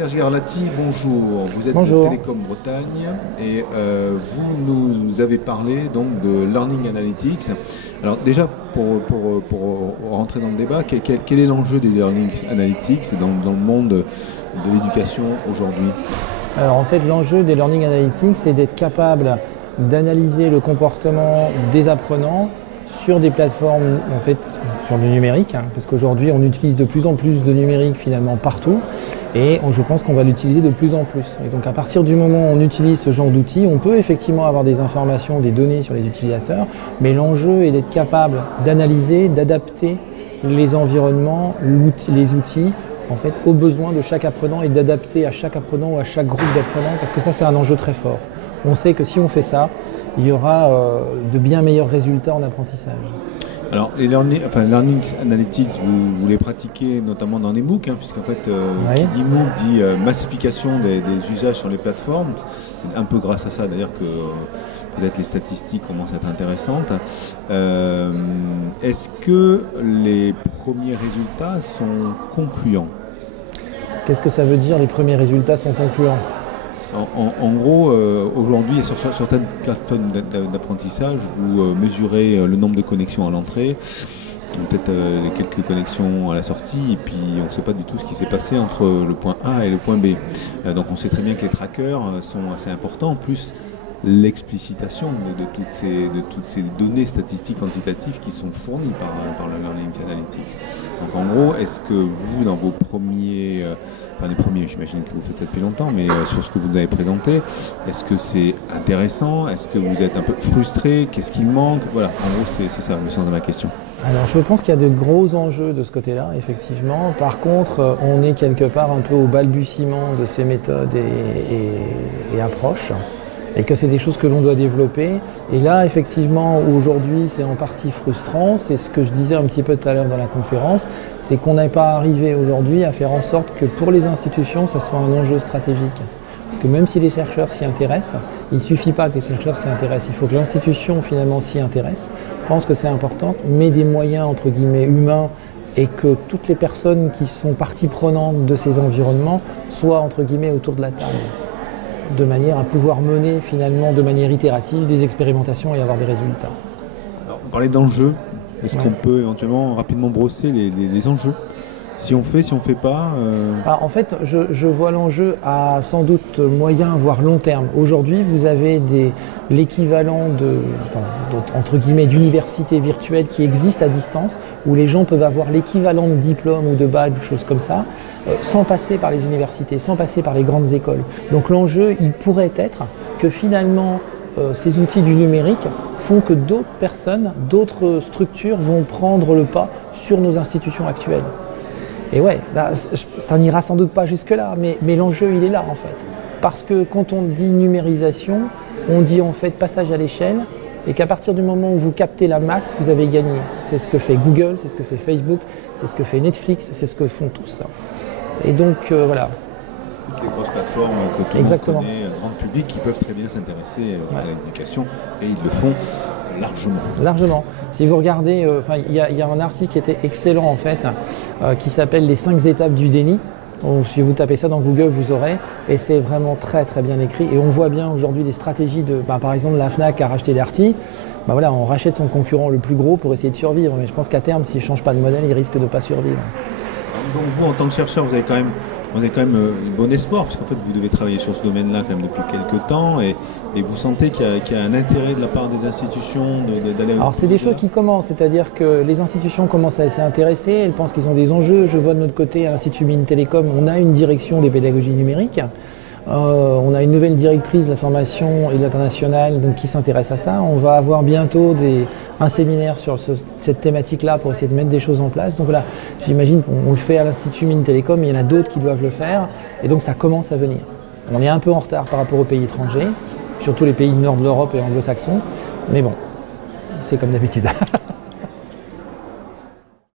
Serge Garlati, bonjour. Vous êtes Bonjour. de Télécom Bretagne et vous nous avez parlé donc de Learning Analytics. Alors déjà, pour rentrer dans le débat, quel est l'enjeu des Learning Analytics dans le monde de l'éducation aujourd'hui? Alors en fait, l'enjeu des Learning Analytics, c'est d'être capable d'analyser le comportement des apprenants sur des plateformes, en fait, sur le numérique, parce qu'aujourd'hui, on utilise de plus en plus de numérique finalement partout, et je pense qu'on va l'utiliser de plus en plus. Et donc à partir du moment où on utilise ce genre d'outils, on peut effectivement avoir des informations, des données sur les utilisateurs, mais l'enjeu est d'être capable d'analyser, d'adapter les environnements, les outils, en fait, aux besoins de chaque apprenant et d'adapter à chaque apprenant ou à chaque groupe d'apprenants, parce que ça, c'est un enjeu très fort. On sait que si on fait ça, il y aura de bien meilleurs résultats en apprentissage. Alors, les Learning Analytics, vous les pratiquez notamment dans les MOOC, puisqu'en fait, qui dit MOOC dit massification des usages sur les plateformes. C'est un peu grâce à ça d'ailleurs que peut-être les statistiques commencent à être intéressantes. Est-ce que les premiers résultats sont concluants? Qu'est-ce que ça veut dire, les premiers résultats sont concluants? En gros, aujourd'hui, sur certaines plateformes d'apprentissage, vous mesurez le nombre de connexions à l'entrée, peut-être quelques connexions à la sortie, et puis on ne sait pas du tout ce qui s'est passé entre le point A et le point B. Donc on sait très bien que les trackers sont assez importants. En plus, l'explicitation de toutes ces données statistiques quantitatives qui sont fournies par le Learning Analytics. Donc en gros, est-ce que vous, dans vos premiers, les premiers, j'imagine que vous faites ça depuis longtemps, mais sur ce que vous nous avez présenté, est-ce que c'est intéressant? Est-ce que vous êtes un peu frustré? Qu'est-ce qu'il manque? Voilà, en gros, c'est ça le sens de ma question. Alors je pense qu'il y a de gros enjeux de ce côté-là, effectivement. Par contre, on est quelque part un peu au balbutiement de ces méthodes et approches, et que c'est des choses que l'on doit développer. Et là, effectivement, aujourd'hui, c'est en partie frustrant. C'est ce que je disais un petit peu tout à l'heure dans la conférence, c'est qu'on n'est pas arrivé aujourd'hui à faire en sorte que pour les institutions, ça soit un enjeu stratégique. Parce que même si les chercheurs s'y intéressent, il ne suffit pas que les chercheurs s'y intéressent. Il faut que l'institution, finalement, s'y intéresse, pense que c'est important, met des moyens, entre guillemets, humains, et que toutes les personnes qui sont partie prenante de ces environnements soient, entre guillemets, autour de la table, de manière à pouvoir mener finalement de manière itérative des expérimentations et avoir des résultats. Alors, on parlait d'enjeux. Est-ce qu'on peut éventuellement rapidement brosser les enjeux? Si on fait, si on ne fait pas En fait, je vois l'enjeu à sans doute moyen, voire long terme. Aujourd'hui, vous avez l'équivalent entre guillemets d'universités virtuelles qui existent à distance, où les gens peuvent avoir l'équivalent de diplôme ou de badge, choses comme ça, sans passer par les universités, sans passer par les grandes écoles. Donc l'enjeu, il pourrait être que finalement, ces outils du numérique font que d'autres personnes, d'autres structures vont prendre le pas sur nos institutions actuelles. Et ouais, ça n'ira sans doute pas jusque-là, mais l'enjeu, il est là en fait. Parce que quand on dit numérisation, on dit en fait passage à l'échelle, et qu'à partir du moment où vous captez la masse, vous avez gagné. C'est ce que fait Google, c'est ce que fait Facebook, c'est ce que fait Netflix, c'est ce que font tous. Et donc voilà. Toutes les grosses plateformes que tout le monde connaît, grand public, qui peuvent très bien s'intéresser à l'éducation, et ils le font largement. Largement. Si vous regardez, il y a un article qui était excellent en fait, qui s'appelle les 5 étapes du déni. Donc, si vous tapez ça dans Google, vous aurez, et c'est vraiment très très bien écrit. Et on voit bien aujourd'hui les stratégies de, par exemple, la Fnac a racheté Darty. Voilà, on rachète son concurrent le plus gros pour essayer de survivre. Mais je pense qu'à terme, s'il ne change pas de modèle, il risque de ne pas survivre. Donc vous, en tant que chercheur, vous avez quand même bon espoir, parce qu'en fait, vous devez travailler sur ce domaine-là quand même depuis quelques temps, et vous sentez qu'il y a un intérêt de la part des institutions d'aller... Alors c'est des choses qui commencent, c'est-à-dire que les institutions commencent à s'y intéresser, elles pensent qu'ils ont des enjeux. Je vois de notre côté à l'Institut Mines Télécom, on a une direction des pédagogies numériques. On a une nouvelle directrice de la formation et de l'international qui s'intéresse à ça. On va avoir bientôt un séminaire sur cette thématique-là pour essayer de mettre des choses en place. Donc là, j'imagine qu'on le fait à l'Institut Mines Télécom, il y en a d'autres qui doivent le faire. Et donc ça commence à venir. On est un peu en retard par rapport aux pays étrangers, surtout les pays du nord de l'Europe et anglo-saxons. Mais bon, c'est comme d'habitude.